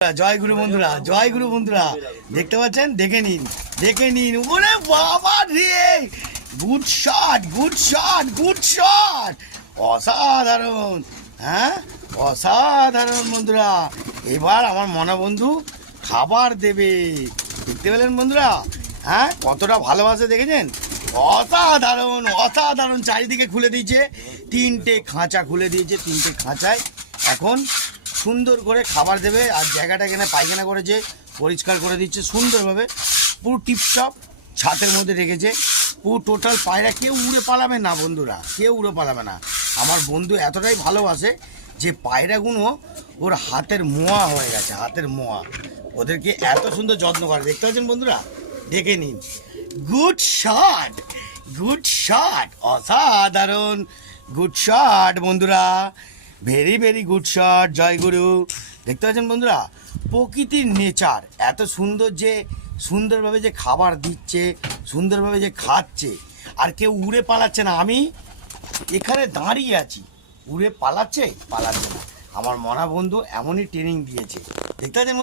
জয় গুরু বন্ধুরা, জয় গুরু বন্ধুরা, দেখতে পাচ্ছেন? দেখে নিন, দেখে নিন। ওরে বাবা রে, good shot, good shot, good shot, অসাধারণ। হ্যাঁ, অসাধারণ বন্ধুরা। এবার আমার মনা বন্ধু খাবার দেবে, দেখতে পেলেন বন্ধুরা? হ্যাঁ, কতটা ভালোবাসে দেখেছেন? অসাধারণ, অসাধারণ। চারিদিকে খুলে দিয়েছে, তিনটে খাঁচা খুলে দিয়েছে, তিনটে খাঁচায় এখন সুন্দর করে খাবার দেবে। আর জায়গাটা এখানে পায়খানা করেছে, পরিষ্কার করে দিচ্ছে সুন্দরভাবে, পুরো টিপটপ ছাদের মধ্যে রেখেছে। পুরো টোটাল পায়রা কেউ উড়ে পালাবে না বন্ধুরা, কেউ উড়ে পালাবে না। আমার বন্ধু এতটাই ভালোবাসে যে পায়রাগুলো ওর হাতের মোয়া হয়ে গেছে, হাতের মোয়া। ওদেরকে এত সুন্দর যত্ন করে, দেখতে পাচ্ছেন বন্ধুরা? দেখে নিন। গুড শট, গুড শট, অসাধারণ গুড শট বন্ধুরা, ভেরি ভেরি গুড শট। জয় গুরু। দেখতে পাচ্ছেন বন্ধুরা, প্রকৃতির নেচার এত সুন্দর, যে সুন্দরভাবে যে খাবার দিচ্ছে, সুন্দরভাবে যে খাচ্ছে, আর কেউ উড়ে পালাচ্ছে না। আমি এখানে দাঁড়িয়ে আছি, উড়ে পালাচ্ছে না। আমার মনা বন্ধু এমনই ট্রেনিং দিয়েছে, দেখতে পাচ্ছেন?